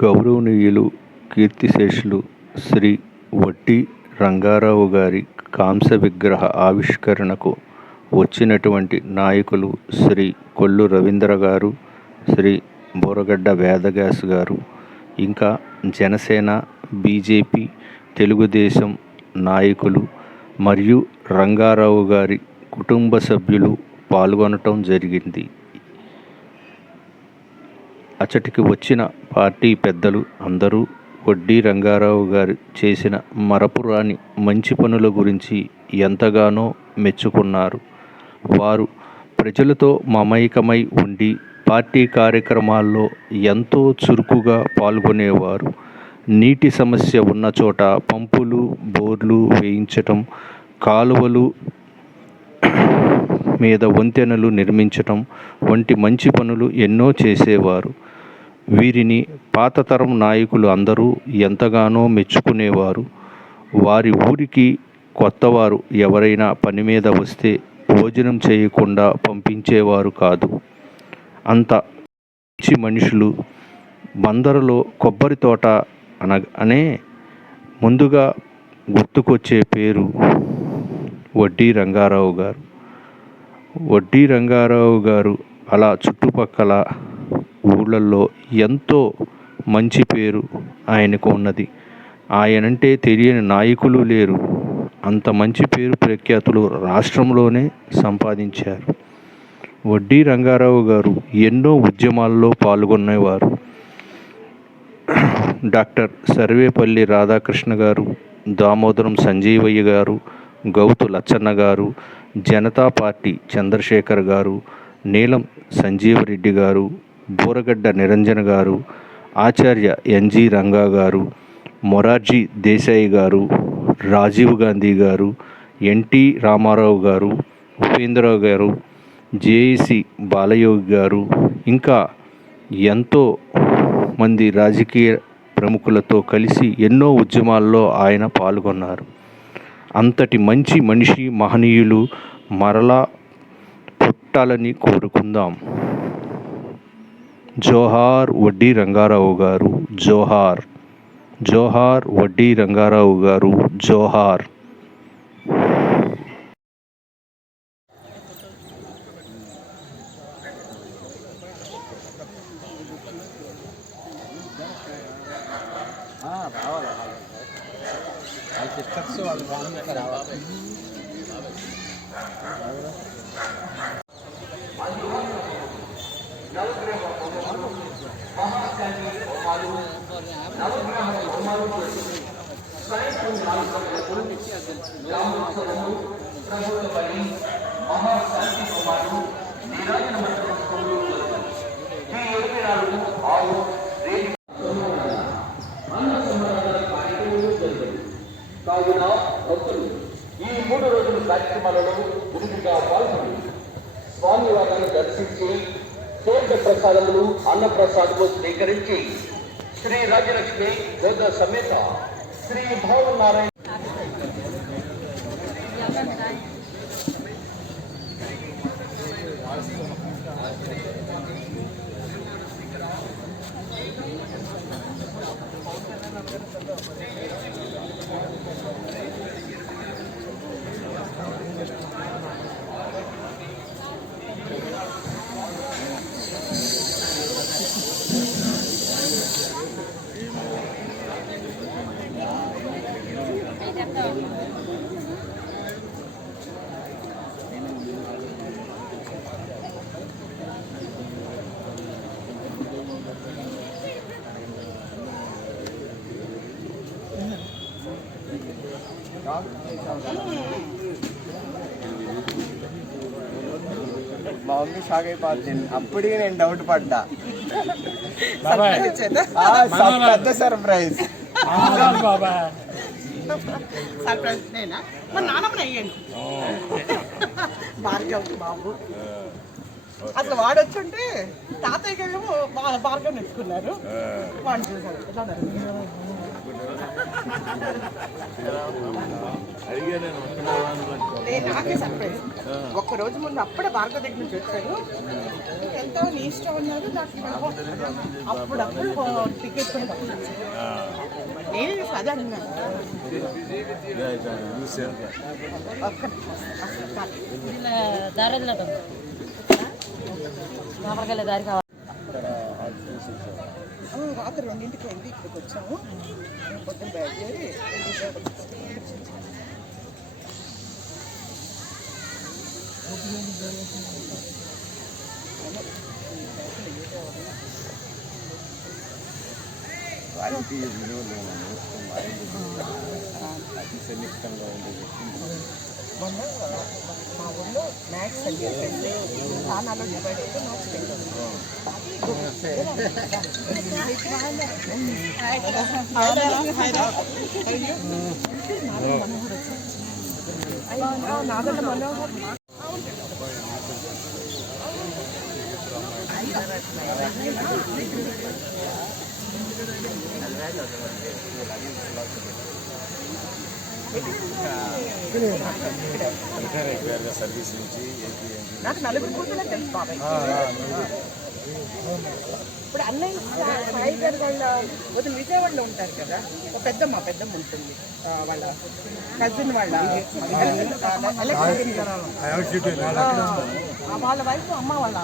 గౌరవనీయులు కీర్తిశేషులు శ్రీ వడ్డీ రంగారావు గారి కాంస్య విగ్రహ ఆవిష్కరణకు వచ్చినటువంటి నాయకులు శ్రీ కొల్లు రవీంద్ర గారు, శ్రీ బోరగడ్డ వేదవ్యాస్ గారు, ఇంకా జనసేన, బీజేపీ, తెలుగుదేశం నాయకులు మరియు రంగారావు గారి కుటుంబ సభ్యులు పాల్గొనటం జరిగింది. అచ్చటికి వచ్చిన పార్టీ పెద్దలు అందరూ వడ్డీ రంగారావు గారు చేసిన మరపురాని మంచి పనుల గురించి ఎంతగానో మెచ్చుకున్నారు. వారు ప్రజలతో మమేకమై ఉండి పార్టీ కార్యక్రమాల్లో ఎంతో చురుకుగా పాల్గొనేవారు. నీటి సమస్య ఉన్న చోట పంపులు, బోర్లు వేయించటం, కాలువలు మీద వంతెనలు నిర్మించటం వంటి మంచి పనులు ఎన్నో చేసేవారు. వీరిని పాతతరం నాయకులు అందరూ ఎంతగానో మెచ్చుకునేవారు. వారి ఊరికి కొత్తవారు ఎవరైనా పని మీద వస్తే భోజనం చేయకుండా పంపించేవారు కాదు. అంత మంచి మనుషులు. బందరులో కొబ్బరి తోట అనగానే ముందుగా గుర్తుకొచ్చే పేరు వడ్డీ రంగారావు గారు. వడ్డీ రంగారావు గారు అలా చుట్టుపక్కల ఊళ్ళల్లో ఎంతో మంచి పేరు ఆయనకు ఉన్నది. ఆయనంటే తెలియని నాయకులు లేరు. అంత మంచి పేరు ప్రఖ్యాతులు రాష్ట్రంలోనే సంపాదించారు. వడ్డీ రంగారావు గారు ఎన్నో ఉద్యమాల్లో పాల్గొనేవారు. డాక్టర్ సర్వేపల్లి రాధాకృష్ణ గారు, దామోదరం సంజీవయ్య గారు, గౌతు లచ్చన్న గారు, జనతా పార్టీ చంద్రశేఖర్ గారు, నీలం సంజీవరెడ్డి గారు, బోరగడ్డ నిరంజన్ గారు, ఆచార్య ఎన్జి రంగా గారు, మొరార్జీ దేశాయి గారు, రాజీవ్ గాంధీ గారు, ఎన్టీ రామారావు గారు, ఉపేంద్రరావు గారు, జేఏసీ బాలయోగి గారు, ఇంకా ఎంతో మంది రాజకీయ ప్రముఖులతో కలిసి ఎన్నో ఉద్యమాల్లో ఆయన పాల్గొన్నారు. అంతటి మంచి మనిషి, మహనీయులు మరలా పుట్టాలని కోరుకుందాం. జోహార్ వడ్డీ రంగారావు గారు, జోహార్. జోహార్ వడ్డీ రంగారావు గారు, జోహార్. కావున భక్తులు ఈ 3 రోజుల కార్యక్రమాలలో గురువుగా పాల్గొని స్వామివారిని దర్శించి తీర్థ ప్రసాదములు, అన్నప్రసాదములు స్వీకరించి శ్రీ రాజలక్ష్మి గోద సమేత శ్రీ భావనారాయణ మా మమ్మీ షాక్ అయిపోతుంది. అప్పటికి నేను డౌట్ పడ్డా. పెద్ద సర్ప్రైజ్. సర్ప్రైజ్ నేనా? మా నాన్నమ్మని అయ్యాను. భార్గవ్ బాబు అసలు వాడొచ్చుంటే తాతయ్య గారేమో భార్గవ్ నెట్టుకున్నారు. వాడిని చూసారు. నాకే సర్ప్రైజ్. ఒక్క రోజు ముందు అప్పుడే భార్గవ దగ్గర నుంచి వచ్చారు. ఎంతో నీ ఇష్టం ఉన్నారు. నాకు అప్పుడప్పుడు టికెట్ కొని పంపించాను. నేను అదే అన్నాను. దారి కావాలి. రాత్రి 2ంటికి వెళ్ళి ఇక్కడికి వచ్చాము. పొద్దున్న బయలుదేరి క్వాలిటీ విలువలు అతి సన్నిహితంగా ఉండేది. మొన్న మా ఊళ్ళో మ్యాథ్స్ సబ్జెక్ట్ అయితే స్థానాల్లో డివైడ్ అయితే మ్యాథ్స్ నాగన్న మనోహర్ సర్వీస్ నుంచి నాకు 4 కూతురు తెలుసు బాబాయ్. ఇప్పుడు అన్నయ్య సాయి గారు వాళ్ళ వదిన విజయవాడలో ఉంటారు కదా. ఒక పెద్దమ్మ ఉంటుంది. వాళ్ళ కజిన్ వాళ్ళ వాళ్ళ వైఫ్ అమ్మ వాళ్ళ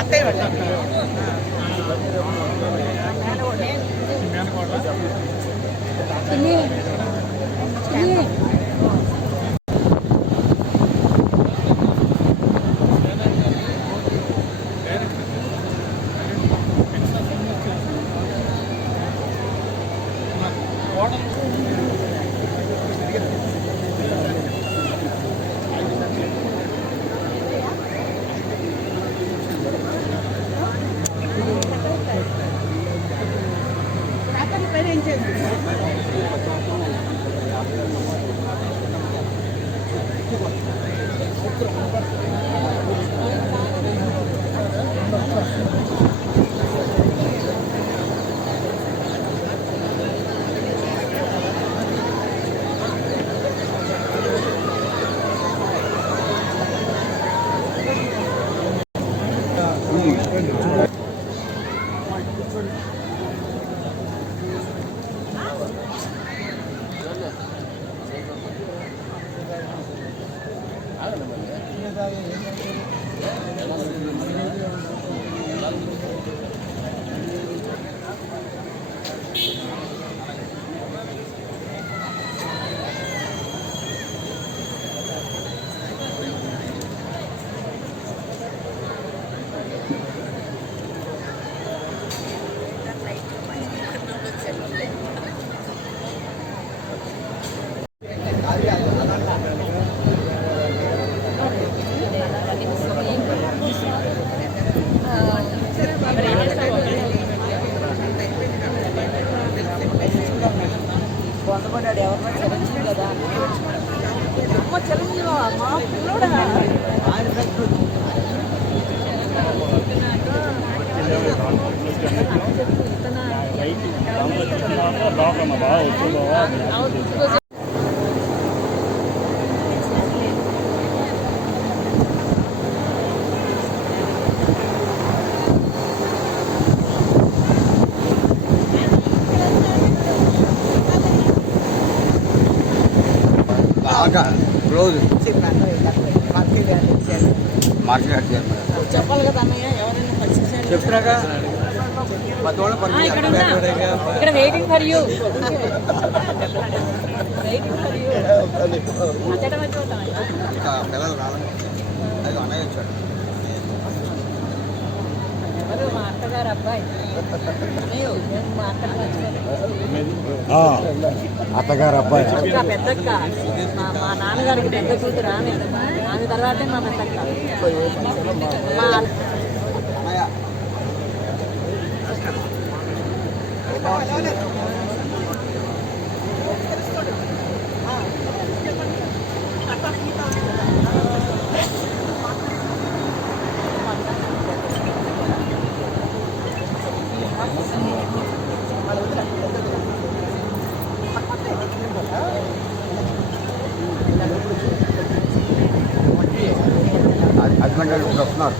అత్తయ్య వందపడ్డాడు ఎవరినో కదా అమ్మ చిరంజీవి మా పిల్లోడా రోజు చెప్పాను మార్కెట్ చెప్పాలి కదా అన్నయ్య, ఎవరైనా పర్చేస్ చెప్తున్నాగా ఇక్కడ waiting for you, waiting for you. అచ్చటం వచ్చి పిల్లలు రాలేదు, అది అన్నయ్య వచ్చాడు. ఎవరు? మా అత్తగారు అబ్బాయి. అయ్యో, నేను మా అత్తగారు అత్తగారు అబ్బాయి అక్క, పెద్దక్క. మా నాన్నగారికి పెద్ద కూతురు ఆమె, ఆమె తర్వాతే మా పెద్దక్క. మా హస్బెండ్ ఇప్పుడు వస్తున్నారు.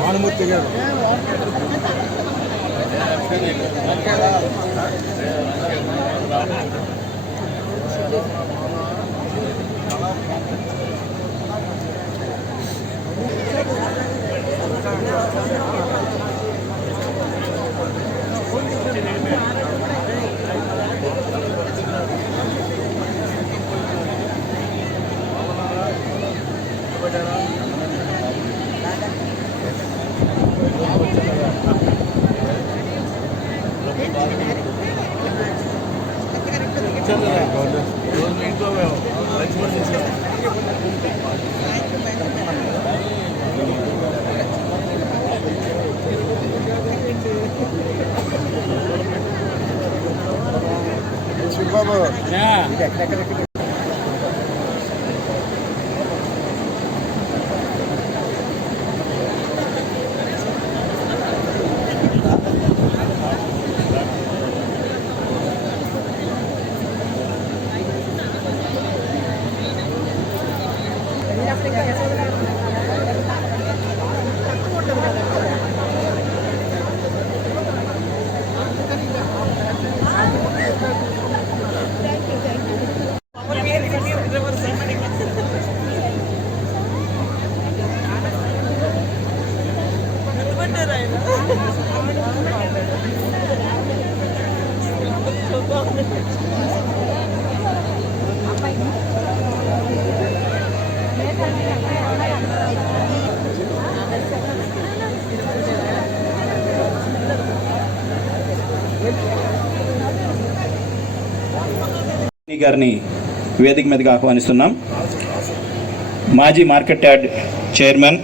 భానుమూర్తి గారు బాబు గారిని వేదిక మీదకి ఆహ్వానిస్తున్నాం. మాజీ market yard chairman,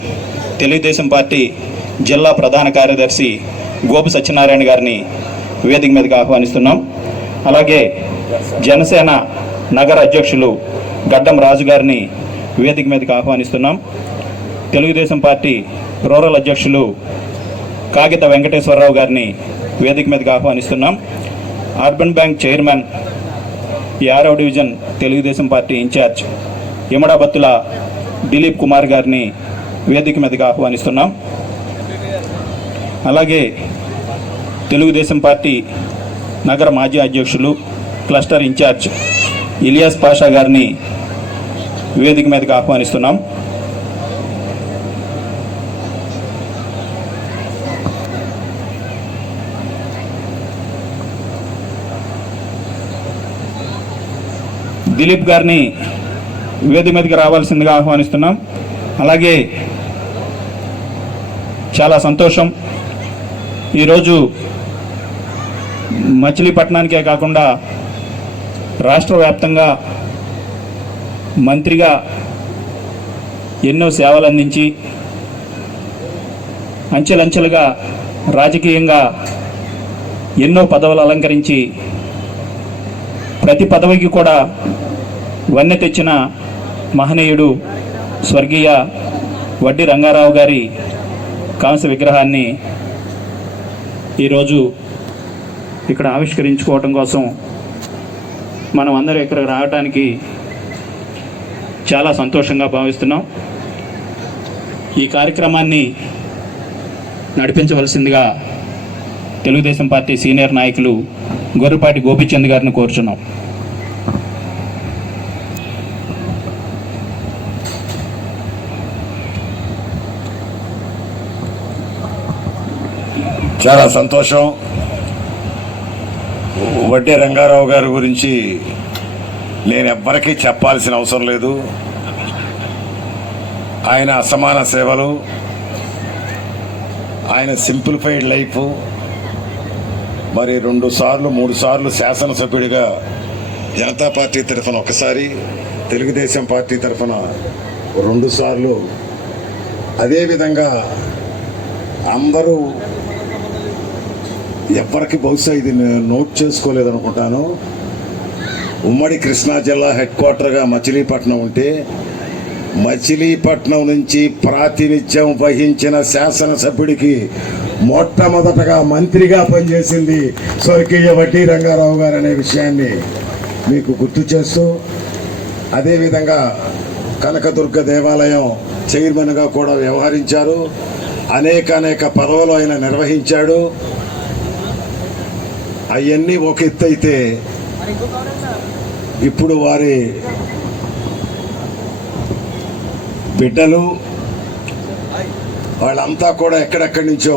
Telugu Desam party జిల్లా ప్రధాన కార్యదర్శి గోపు సత్యనారాయణ గారిని వేదిక మీదకి ఆహ్వానిస్తున్నాం. అలాగే జనసేన నగర అధ్యక్షులు గడ్డం రాజు గారిని వేదిక మీదకి ఆహ్వానిస్తున్నాం. తెలుగుదేశం పార్టీ రూరల్ అధ్యక్షులు కాగిత వెంకటేశ్వరరావు గారిని వేదిక మీదకి ఆహ్వానిస్తున్నాం. అర్బన్ బ్యాంక్ చైర్మన్ 6వ division Telugu Desam party incharge Yamadabattula Dilip Kumar గారిని వేదిక మీదకి ఆహ్వానిస్తున్నాం. అలాగే తెలుగుదేశం పార్టీ నగర మాజీ అధ్యక్షులు క్లస్టర్ ఇన్ఛార్జ్ ఇలియాస్ పాషా గారిని వేదిక మీదకి ఆహ్వానిస్తున్నాం. దిలీప్ గారిని వేదిక మీదకి రావాల్సిందిగా ఆహ్వానిస్తున్నాం. అలాగే చాలా సంతోషం, ఈరోజు మచిలీపట్నానికే కాకుండా రాష్ట్ర వ్యాప్తంగా మంత్రిగా ఎన్నో సేవలు అందించి అంచెలంచెలుగా రాజకీయంగా ఎన్నో పదవులు అలంకరించి ప్రతి పదవికి కూడా వన్నె తెచ్చిన మహనీయుడు స్వర్గీయ వడ్డీ రంగారావు గారి కాంస్య విగ్రహాన్ని ఈరోజు ఇక్కడ ఆవిష్కరించుకోవటం కోసం మనం అందరూ ఇక్కడికి రావడానికి చాలా సంతోషంగా భావిస్తున్నాం. ఈ కార్యక్రమాన్ని నడిపించవలసిందిగా తెలుగుదేశం పార్టీ సీనియర్ నాయకులు గొర్రెపాటి గోపిచంద్ గారిని కోరుచున్నాం. చాలా సంతోషం. వడ్డీ రంగారావు గారి గురించి నేను ఎవ్వరికీ చెప్పాల్సిన అవసరం లేదు. ఆయన అసమాన సేవలు, ఆయన సింప్లిఫైడ్ లైఫ్, మరి 2 సార్లు 3 సార్లు శాసనసభ్యుడిగా జనతా పార్టీ తరఫున ఒకసారి, తెలుగుదేశం పార్టీ తరఫున 2 సార్లు, అదేవిధంగా అందరూ ఎవ్వరికి బహుశా ఇది నోట్ చేసుకోలేదనుకుంటాను, ఉమ్మడి కృష్ణా జిల్లా హెడ్ క్వార్టర్గా మచిలీపట్నం ఉంటే మచిలీపట్నం నుంచి ప్రాతినిధ్యం వహించిన శాసనసభ్యుడికి మొట్టమొదటగా మంత్రిగా పనిచేసింది స్వర్గీయ వడ్డీ రంగారావు గారు అనే విషయాన్ని మీకు గుర్తు చేస్తూ, అదేవిధంగా కనకదుర్గ దేవాలయం చైర్మన్గా కూడా వ్యవహరించారు. అనేక పదవులు ఆయన నిర్వహించాడు. అవన్నీ ఒక ఎత్తు అయితే ఇప్పుడు వారి బిడ్డలు వాళ్ళంతా కూడా ఎక్కడెక్కడి నుంచో,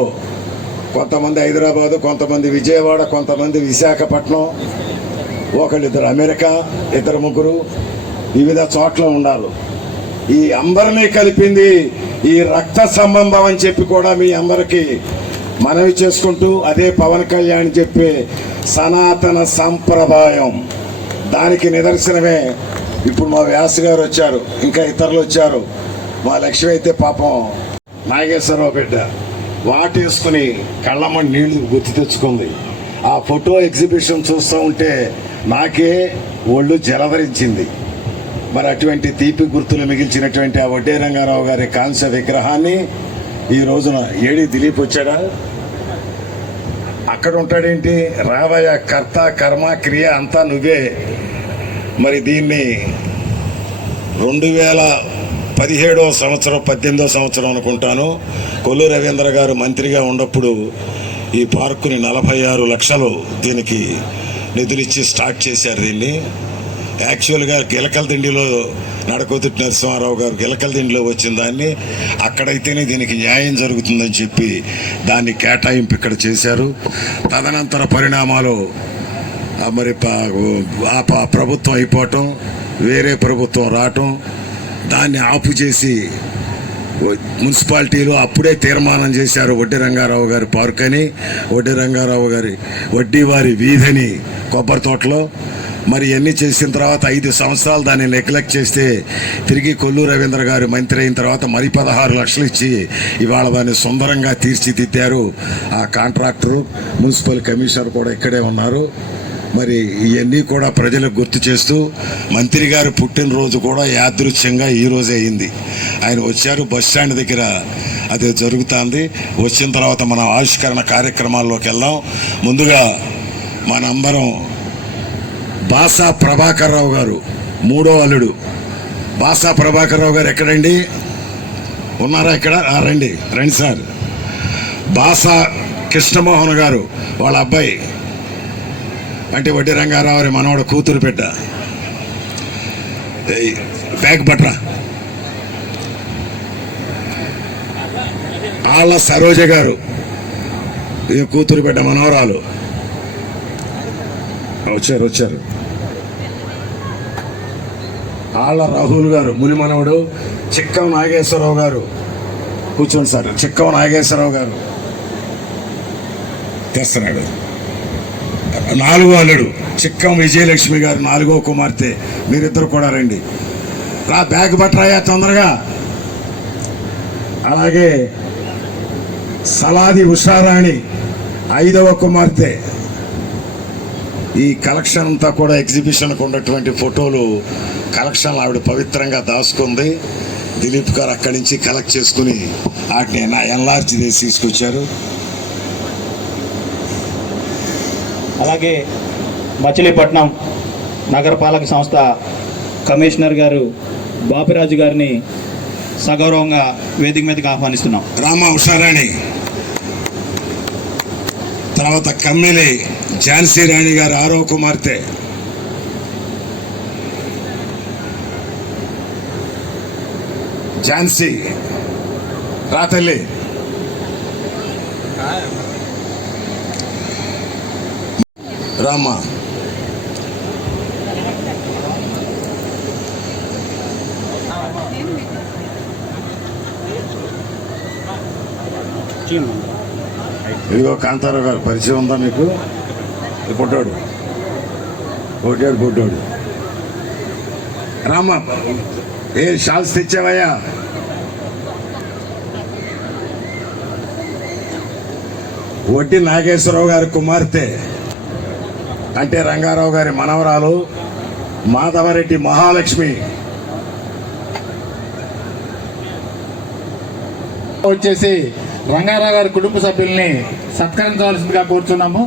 కొంతమంది హైదరాబాదు, కొంతమంది విజయవాడ, కొంతమంది విశాఖపట్నం, ఒకళ్ళిద్దరు అమెరికా, 2-3 వివిధ చోట్ల ఉన్నారు. ఈ అందరినీ కలిపింది ఈ రక్త సంబంధం అని చెప్పి కూడా మీ అందరికీ మనవి చేసుకుంటూ, అదే పవన్ కళ్యాణ్ చెప్పే సనాతన సంప్రదాయం, దానికి నిదర్శనమే ఇప్పుడు మా వ్యాస గారు వచ్చారు, ఇంకా ఇతరులు వచ్చారు. మా లక్ష్మి అయితే పాపం నాగేశ్వరరావు బిడ్డ వాటేసుకుని కళ్ళమ్మని నీళ్లు గుర్తు తెచ్చుకుంది. ఆ ఫోటో ఎగ్జిబిషన్ చూస్తూ ఉంటే నాకే ఒళ్ళు జలధరించింది. మరి అటువంటి తీపి గుర్తులు మిగిల్చినటువంటి ఆ వడ్డీ రంగారావు గారి కాంస్య విగ్రహాన్ని ఈ రోజున ఏడి దిలీప్ వచ్చాడా, అక్కడ ఉంటాడేంటి, రావయ్య, కర్త కర్మ క్రియ అంతా నువ్వే. మరి దీన్ని 2017వ సంవత్సరం 18వ సంవత్సరం అనుకుంటాను, కొల్లు రవీంద్ర గారు మంత్రిగా ఉన్నప్పుడు ఈ పార్కుని 46 లక్షలు దీనికి నిధులిచ్చి స్టార్ట్ చేశారు. దీన్ని యాక్చువల్గా గిలకలదిండిలో నడకోతుటి నరసింహారావు గారు గిలకలదిండిలో వచ్చిన దాన్ని అక్కడైతేనే దీనికి న్యాయం జరుగుతుందని చెప్పి దాన్ని కేటాయింపు ఇక్కడ చేశారు. తదనంతర పరిణామాలు మరి ప్రభుత్వం అయిపోవటం, వేరే ప్రభుత్వం రావటం, దాన్ని ఆపు చేసి మున్సిపాలిటీలో అప్పుడే తీర్మానం చేశారు వడ్డీ రంగారావు గారి పార్క్ అని, వడ్డీ రంగారావు గారి వడ్డీ వారి వీధని కొబ్బరి తోటలో. మరి ఇవన్నీ చేసిన తర్వాత 5 సంవత్సరాలు దాన్ని నెగ్లెక్ట్ చేస్తే తిరిగి కొల్లు రవీంద్ర గారు మంత్రి అయిన తర్వాత మరి 16 లక్షలు ఇచ్చి ఇవాళ దాన్ని సుందరంగా తీర్చిదిద్దారు. ఆ కాంట్రాక్టరు, మున్సిపల్ కమిషనర్ కూడా ఇక్కడే ఉన్నారు. మరి ఇవన్నీ కూడా ప్రజలకు గుర్తు చేస్తూ మంత్రి గారు పుట్టినరోజు కూడా యాదృచ్ఛ్యంగా ఈరోజే అయింది. ఆయన వచ్చారు, బస్ స్టాండ్ దగ్గర అది జరుగుతుంది. వచ్చిన తర్వాత మనం ఆవిష్కరణ కార్యక్రమాల్లోకి వెళ్దాం. ముందుగా మనందరం బాసా ప్రభాకర్ రావు గారు, 3వ అల్లుడు బాసా ప్రభాకర్ రావు గారు ఎక్కడండి, ఉన్నారా ఇక్కడ? రండి సార్. బాసా కృష్ణమోహన్ గారు వాళ్ళ అబ్బాయి, అంటే వడ్డీ రంగారావు మనవాడు కూతురు బిడ్డ. బ్యాగ్ పట్రా. ఆళ్ళ సరోజ గారు ఈ కూతురు బిడ్డ మనవరాలు వచ్చారు. ఆళ్ళ రాహుల్ గారు ముని మనవడు. చిక్కం నాగేశ్వరరావు గారు కూర్చోండి సార్. చిక్కం నాగేశ్వరరావు గారు తెస్తున్నాడు. 4వ అల్లుడు చిక్కం విజయలక్ష్మి గారు, 4వ కుమార్తె. మీరిద్దరు కూడా రండి. రా, బ్యాగ్ పట్టరాయా తొందరగా. అలాగే సలాది ఉషారాణి, 5వ కుమార్తె. ఈ కలెక్షన్ అంతా కూడా ఎగ్జిబిషన్కు ఉన్నటువంటి ఫోటోలు కలెక్షన్ ఆవిడ పవిత్రంగా దాచుకుంది. దిలీప్ గారు అక్కడి నుంచి కలెక్ట్ చేసుకుని వాటిని ఎన్లార్జ్ చేసి తీసుకొచ్చారు. అలాగే మచిలీపట్నం నగరపాలక సంస్థ కమిషనర్ గారు బాపిరాజు గారిని సగౌరవంగా వేదిక మీదకి ఆహ్వానిస్తున్నాం. రామ ఉషారాణి, తర్వాత కమ్మిలి ఝాన్సీ రాణి గారు, 6వ కుమార్తె. ఝాన్సీ రా తల్లి. రామ ఇదిగో కాంతారావు గారు పరిచయం ఉందా మీకు? పుట్టాడు రామ. ఏ షాల్స్ తెచ్చావయ్యా? వడ్డీ నాగేశ్వరరావు గారి కుమార్తె, అంటే రంగారావు గారి మనవరాలు మాధవరెడ్డి మహాలక్ష్మి. వచ్చేసి రంగారావు గారి కుటుంబ సభ్యుల్ని సత్కరించవలసిందిగా కోరుతున్నాము.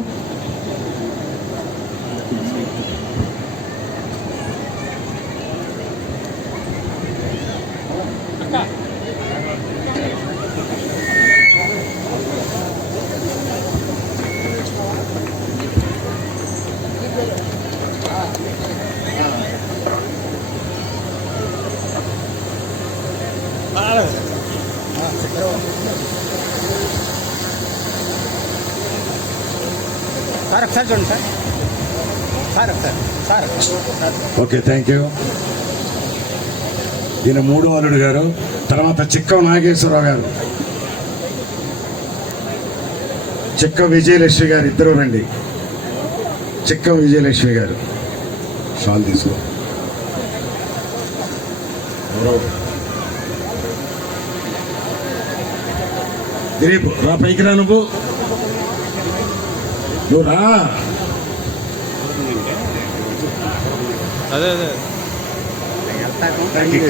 సార్ ఒకసారి చూడండి సార్. Okay, thank you. ఈయన 3వ అల్లుడు గారు. తర్వాత చిక్కం నాగేశ్వరరావు గారు, చిక్కం విజయలక్ష్మి గారు, ఇద్దరు రండి. చిక్కం విజయలక్ష్మి గారు షాల్ తీసుకో. దిలీప్ రా, పైకి రా. నువ్వు రా. అదే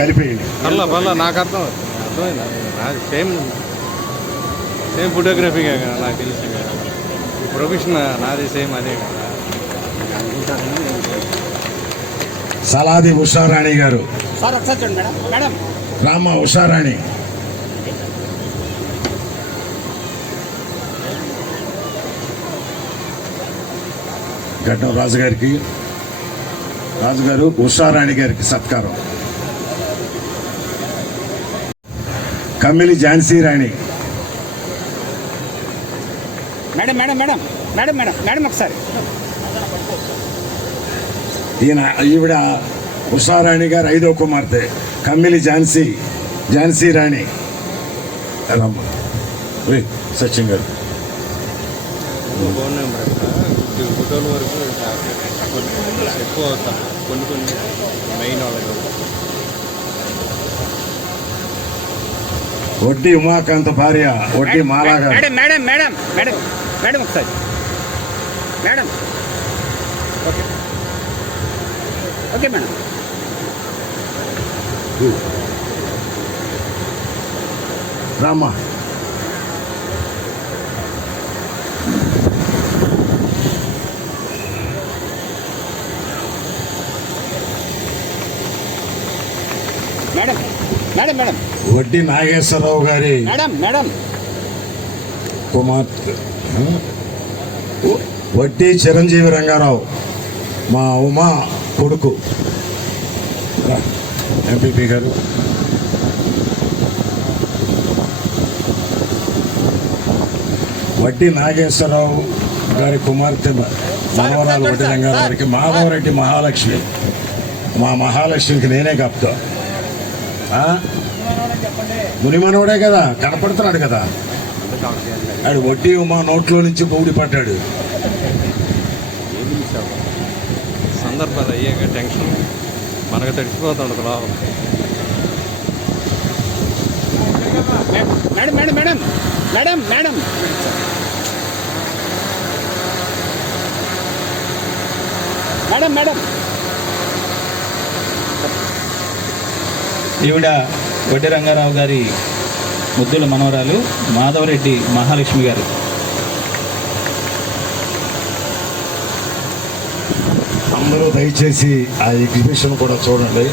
కలిపేయండి. పర్లా నాకు అర్థమైంది. నాది సేమ్ ఫోటోగ్రఫీగా కదా, నాకు తెలిసి ప్రొఫెషన్ నాది సేమ్ అదే కదా. సలాది ఉషారాణి గారు. సార్ ఒకసారి చూడండి మేడం. రామ ఉషారాణి. గడ్డం రాజుగారికి, రాజుగారు ఉషారాణి గారికి సత్కారం. కమ్మిలి ఝాన్సీ రాణి. మేడం ఒకసారి. ఈవిడ ఉషారాణి గారు 5వ కుమార్తె. కమ్మిలి ఝాన్సీ రాణి. సచిన్ గారు. కొద్ది ఫోటోల వరకు ఎక్కువ అవుతారు కొన్ని మెయిన్ వాళ్ళకి. వడ్డీ ఉమాకాంత్ భార్య వడ్డీ మాలాగా. Madam madam madam madam madam ఒకసారి మేడం. Okay okay madam. రామ్మా. Madam madam madam Vaddi Nageswara Rao గారి మేడం మేడం కుమార్తె. వడ్డీ చిరంజీవి రంగారావు మా ఉమా కొడుకు. ఎంపీపీ గారు. వడ్డీ నాగేశ్వరరావు గారి కుమార్తె మనవరాలు వడ్డీ రంగారావు గారికి మాధవరెడ్డి మహాలక్ష్మి. మా మహాలక్ష్మికి నేనే కప్తా. మునిమనవుడే కదా, కనపడుతున్నాడు కదా. ఆడు వడ్డీ ఉమా నోట్లో నుంచి బౌడి పడ్డాడు. సందర్భాలు అయ్యాక టెన్షన్ మనకు తడిసిపోతుండదు లోపల. Madam madam madam madam madam madam madam ఈవిడ వడ్డీ రంగారావు గారి ముద్దుల మనవరాలు మాధవరెడ్డి మహాలక్ష్మి గారు. అందరూ దయచేసి ఆ ఎగ్జిబిషన్ కూడా చూడండి.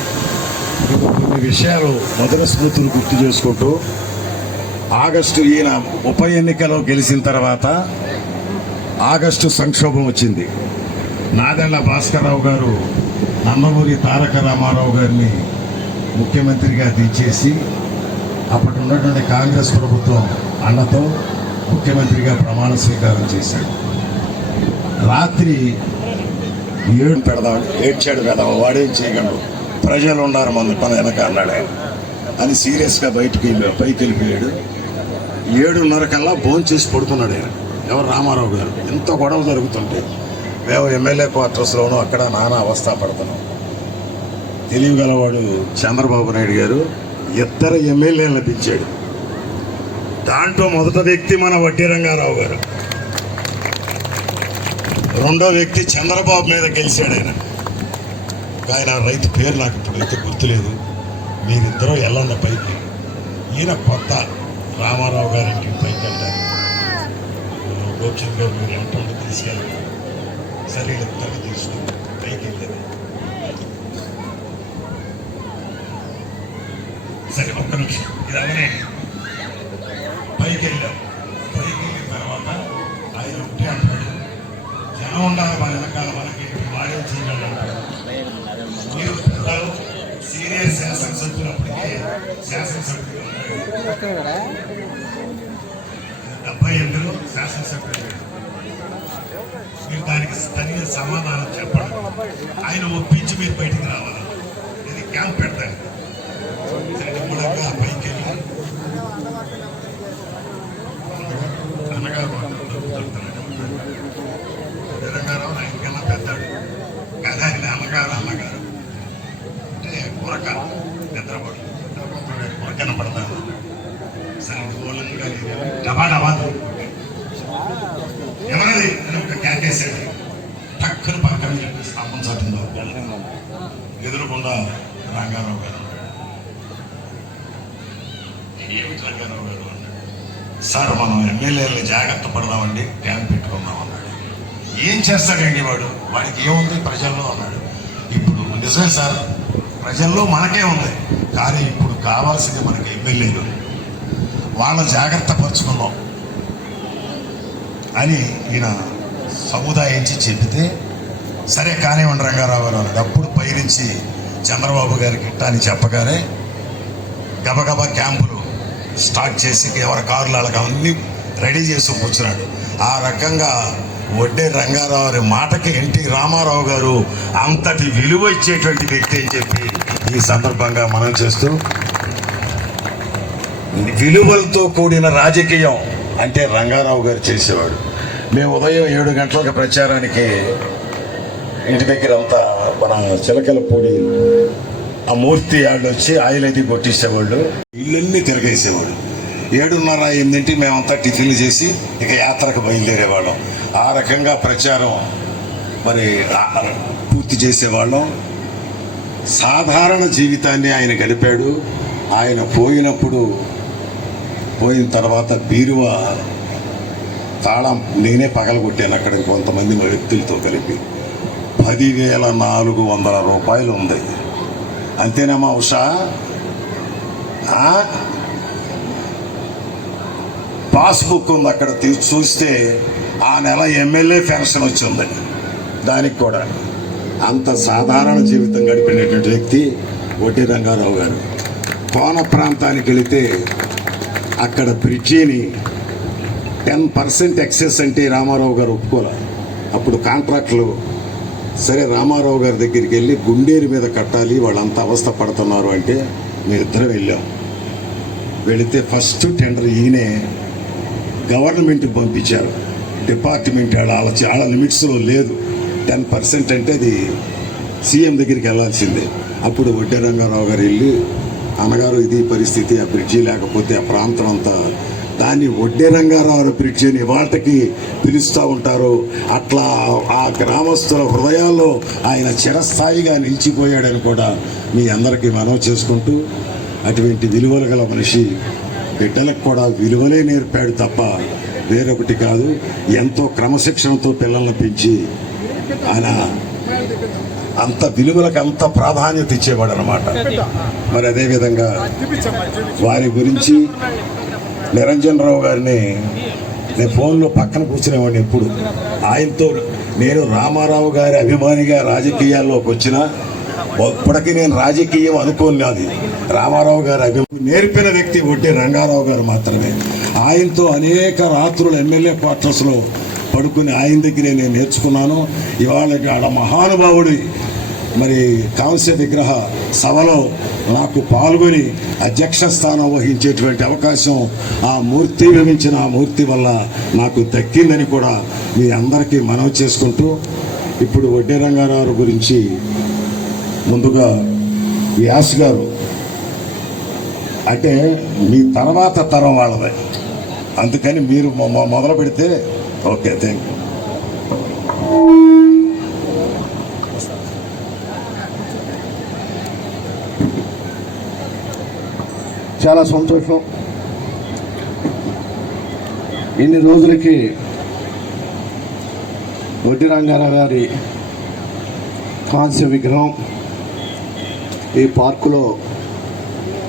ఇప్పుడు కొన్ని విషయాలు మొదటి స్మృతులు గుర్తు చేసుకుంటూ, ఆగస్టు ఈయన ఉప ఎన్నికలో గెలిచిన తర్వాత ఆగస్టు సంక్షోభం వచ్చింది. నాదెళ్ల భాస్కర్రావు గారు నందమూరి తారక రామారావు గారిని ముఖ్యమంత్రిగా దించేసి అప్పటి ఉన్నటువంటి కాంగ్రెస్ ప్రభుత్వం అన్నతో ముఖ్యమంత్రిగా ప్రమాణ స్వీకారం చేశాడు. రాత్రి 7 పెడదామని ఏడ్చాడు కదా, వాడేం చేయగలడు, ప్రజలు ఉన్నారు మన వెనక అన్నాడే అని సీరియస్గా పైకి వెళ్ళిపోయాడు. 7:30 కల్లా భోంచేసి పడుతున్నాడు ఆయన. ఎవరు? రామారావు గారు. ఎంత గొడవ జరుగుతుంటే మేము ఎమ్మెల్యే క్వార్టర్స్లోనూ అక్కడ నానా అవస్థ పడుతున్నాం. తెలియగలవాడు చంద్రబాబు నాయుడు గారు 2 ఎమ్మెల్యేలను పిలిచాడు. దాంట్లో మొదటి వ్యక్తి మన వడ్డీ రంగారావు గారు, రెండో వ్యక్తి చంద్రబాబు మీద గెలిచాడు ఆయన. ఆయన రైతు పేరు నాకు ఇప్పుడైతే గుర్తులేదు. మీరిద్దరూ వెళ్ళండి పైకి. ఈయన కొత్త రామారావు గారి ఇంటికి పైకి వెళ్ళారు. గోపిచంద్ గారు మీరు ఎంటుండే తీసుకెళ్ళారు. సరే ఇద్దరిని తీసుకుని పైకి వెళ్ళారు. సరే ఒక్క నిమిషం ఇలాగనే పైకి వెళ్ళాం. పైకి వెళ్ళిన తర్వాత ఆయన ఒకటే అంటాడు, జనం ఉండాలి మన వెనకాల, మనకి వాడే చేయగలరు. మీరు పెద్దలు సీనియర్ శాసనసభ్యులు, అప్పటికే శాసనసభ్యులు 78లో శాసనసభ్యులు. మీరు దానికి తగిన సమాధానం చెప్పండి. ఆయన ఒప్పించి మీరు బయటికి రావాలి. ఇది క్యాంప్ పెడతారు. పైకి వెళ్ళి అన్నగారు తెలంగాణ ఆయనకన్నా పెద్దాడు కదా. ఆయన అన్నగారు అంటే కొరక నిద్రపడు కొరకన పడతాను. సరే మూలంగా డబా డబా ఎవరది అని ఒక క్యాకేసాడు. టక్కున పక్కన చెప్పి స్తంభం చాటిందో ఎదురుకుండా రంగారావు గారు. ఏమిటి రంగారావు గారు అన్నాడు. సార్ మనం ఎమ్మెల్యేలని జాగ్రత్త పడదామండి, క్యాంప్ పెట్టుకుందాం అన్నాడు. ఏం చేస్తాడండి వాడు, వాడికి ఏముంది ప్రజల్లో అన్నాడు. ఇప్పుడు నిజమే సార్, ప్రజల్లో మనకే ఉంది, కానీ ఇప్పుడు కావాల్సింది మనకి ఎమ్మెల్యేలు, వాళ్ళ జాగ్రత్త పరుచుకుందాం అని ఈయన సముదాయించి చెబితే సరే కానివ్వండి రంగారావు గారు అన్నాడు. అప్పుడు పైనుంచి చంద్రబాబు గారికి ఇట్టని చెప్పగానే గబగబా క్యాంపులు స్టార్ట్ చేసి ఎవరి కార్లు వాళ్ళకి అన్నీ రెడీ చేసి కూర్చున్నాడు. ఆ రకంగా వడ్డే రంగారావు మాటకి ఎన్టీ రామారావు గారు అంతటి విలువ ఇచ్చేటువంటి వ్యక్తి అని చెప్పి ఈ సందర్భంగా మనం చేస్తూ, విలువలతో కూడిన రాజకీయం అంటే రంగారావు గారు చేసేవాడు. మేము ఉదయం 7 గంటలకు ప్రచారానికి ఇంటి దగ్గర అంతా మన చిలకలపూడి ఆ మూర్తి వాళ్ళు వచ్చి ఆయిల్ అది కొట్టించేవాళ్ళు, ఇళ్ళన్నీ తిరగేసేవాళ్ళు. 7:30, 8 మేమంతా టిఫిన్లు చేసి ఇక యాత్రకు బయలుదేరేవాళ్ళం. ఆ రకంగా ప్రచారం మరి పూర్తి చేసేవాళ్ళం. సాధారణ జీవితాన్ని ఆయన గడిపాడు. ఆయన పోయిన తర్వాత బీరువా తాళం నేనే పగలగొట్టాను అక్కడ కొంతమంది వ్యక్తులతో కలిపి. 10,400 రూపాయలు ఉంది. అంతేనమ్మా ఉషా? పాస్బుక్ ఉంది అక్కడ చూస్తే ఆ నెల ఎమ్మెల్యే పెన్షన్ వచ్చింది. దానికి కూడా అంత సాధారణ జీవితం గడిపినటువంటి వ్యక్తి వడ్డీ రంగారావు గారు. కోన ప్రాంతానికి వెళితే అక్కడ బ్రిడ్జిని 10% ఎక్సెస్ అంటే రామారావు గారు ఒప్పుకోలే. అప్పుడు కాంట్రాక్టులు సరే రామారావు గారి దగ్గరికి వెళ్ళి గుండేరు మీద కట్టాలి, వాళ్ళంతా అవస్థ పడుతున్నారు అంటే మేమిద్దరం వెళ్ళాం. వెళితే ఫస్ట్ టెండర్ ఈయనే గవర్నమెంట్కి పంపించారు. డిపార్ట్మెంట్ వాళ్ళ లిమిట్స్లో లేదు. 10% అంటే అది సీఎం దగ్గరికి వెళ్ళాల్సిందే. అప్పుడు వడ్డీ రంగారావు గారు వెళ్ళి, అన్నగారు ఇది పరిస్థితి, ఆ బ్రిడ్జి లేకపోతే ఆ ప్రాంతం అంతా, దాన్ని వడ్డీ రంగారావు బ్రిడ్జి అని ఇవాళకి పిలుస్తూ ఉంటారు. అట్లా ఆ గ్రామస్తుల హృదయాల్లో ఆయన చిరస్థాయిగా నిలిచిపోయాడని కూడా మీ అందరికీ మనవి చేసుకుంటూ, అటువంటి విలువలు గల మనిషి బిడ్డలకు కూడా విలువలే నేర్పాడు తప్ప వేరొకటి కాదు. ఎంతో క్రమశిక్షణతో పిల్లల్ని పెంచి ఆయన అంత విలువలకు అంత ప్రాధాన్యత ఇచ్చేవాడు అన్నమాట. మరి అదేవిధంగా వారి గురించి నిరంజన్ రావు గారిని నేను ఫోన్లో పక్కన కూర్చునేవాడిని ఎప్పుడు. ఆయనతో నేను రామారావు గారి అభిమానిగా రాజకీయాల్లోకి వచ్చినా ఇప్పటికీ నేను రాజకీయం అనుకోనిది. రామారావు గారు నేర్పిన వ్యక్తి వడ్డీ రంగారావు గారు మాత్రమే. ఆయనతో అనేక రాత్రులు ఎమ్మెల్యే క్వార్టర్స్లో పడుకుని ఆయన దగ్గరే నేను నేర్చుకున్నాను. ఇవాళ ఆడ మహానుభావుడి మరి కాంస్య విగ్రహ సభలో నాకు పాల్గొని అధ్యక్ష స్థానం వహించేటువంటి అవకాశం ఆ మూర్తి లభించిన ఆ మూర్తి వల్ల నాకు దక్కిందని కూడా మీ అందరికీ మనవి చేసుకుంటూ, ఇప్పుడు వడ్డీ రంగారావు గురించి ముందుగా వ్యాస్ గారు అంటే మీ తర్వాత తరం వాళ్ళదే, అందుకని మీరు మొదలు పెడితే ఓకే. Thank you. చాలా సంతోషం. ఇన్ని రోజులకి వడ్డీ రంగారావు గారి కాంస్య విగ్రహం ఈ పార్కులో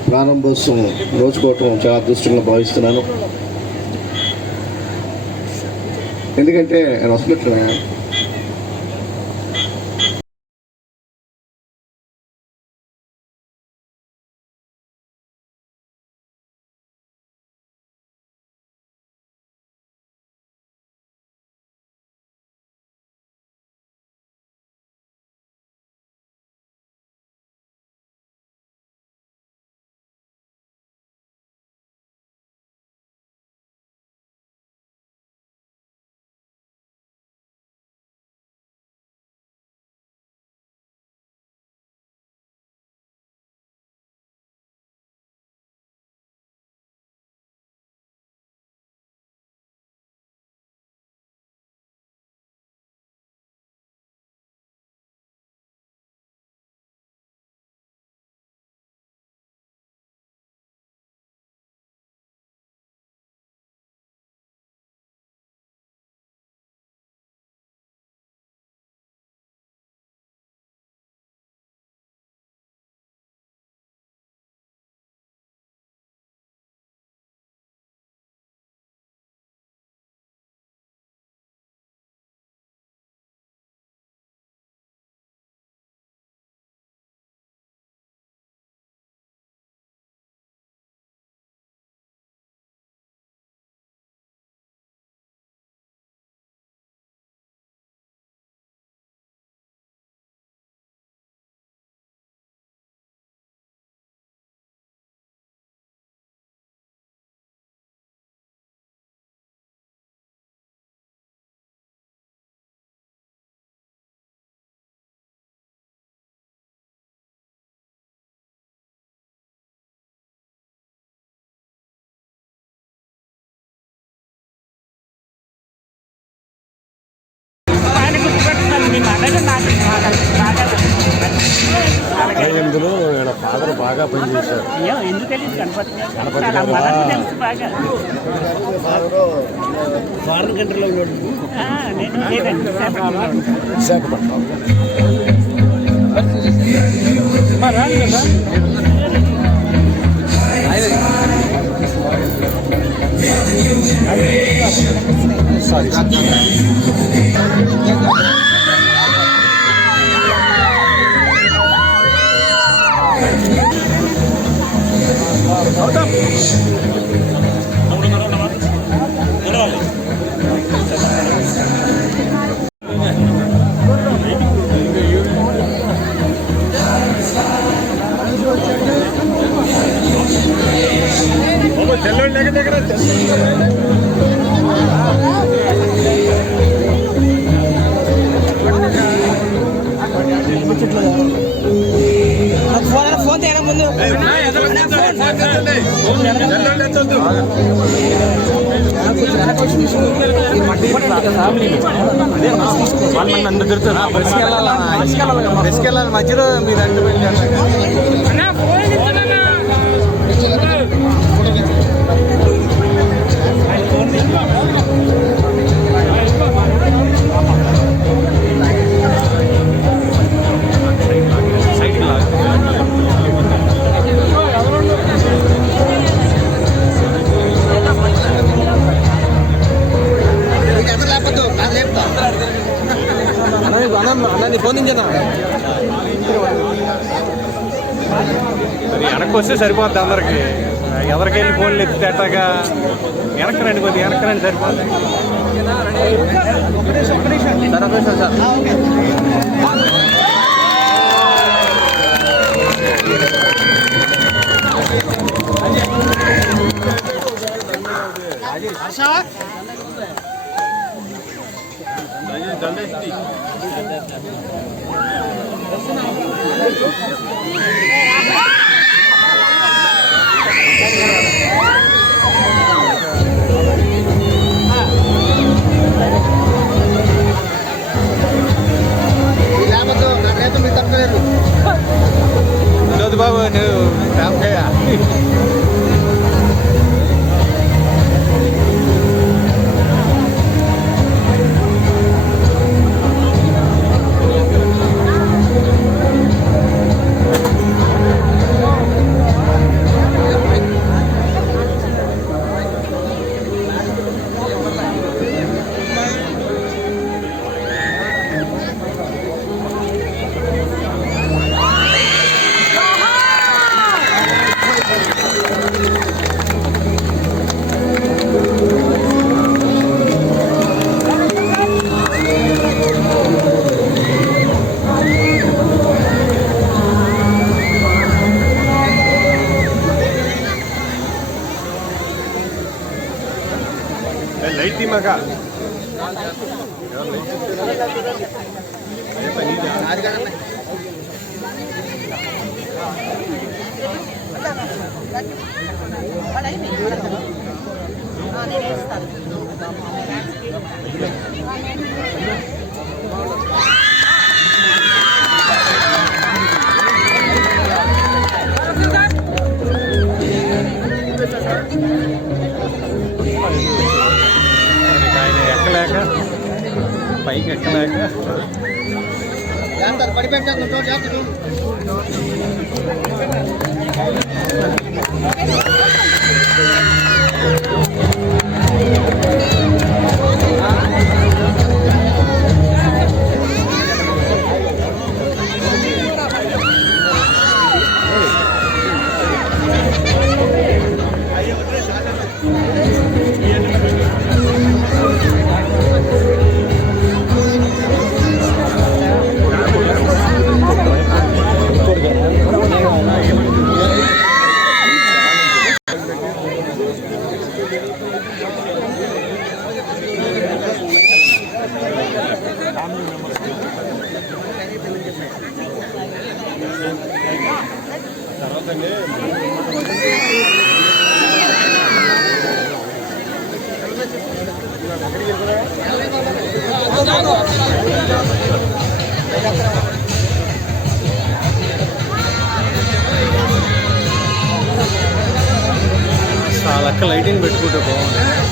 ప్రారంభోత్సవం రోజుకోవటం చాలా అదృష్టంగా భావిస్తున్నాను. ఎందుకంటే ఆయన వస్తున్నట్లుగా ఇందులో ఫాదర్ బాగా పనిచేశారు. ఫారెన్ కంట్రీలో ఉన్నాడు. విశాఖపట్నం ఫోన్ చేయడం ముందు బెస్కెళ్ళాలి మధ్యలో మీరు అంటు అన్న ఫోన్ నుంచి అది వెనక్కి వస్తే సరిపోద్ది అందరికి. ఎవరికి వెళ్ళి ఫోన్లు ఎత్తితేటాగా వెనక్కి రండి, కొద్దిగా వెనక్కి రండి సరిపోద్ది. బాబు రామకయ్య లైట్ మగా ఎక్కలేక పైకి ఎక్కలేక పడిపోయింది. తర్వాత పక్క లైటింగ్ పెట్టుకుంటే బాగుంది.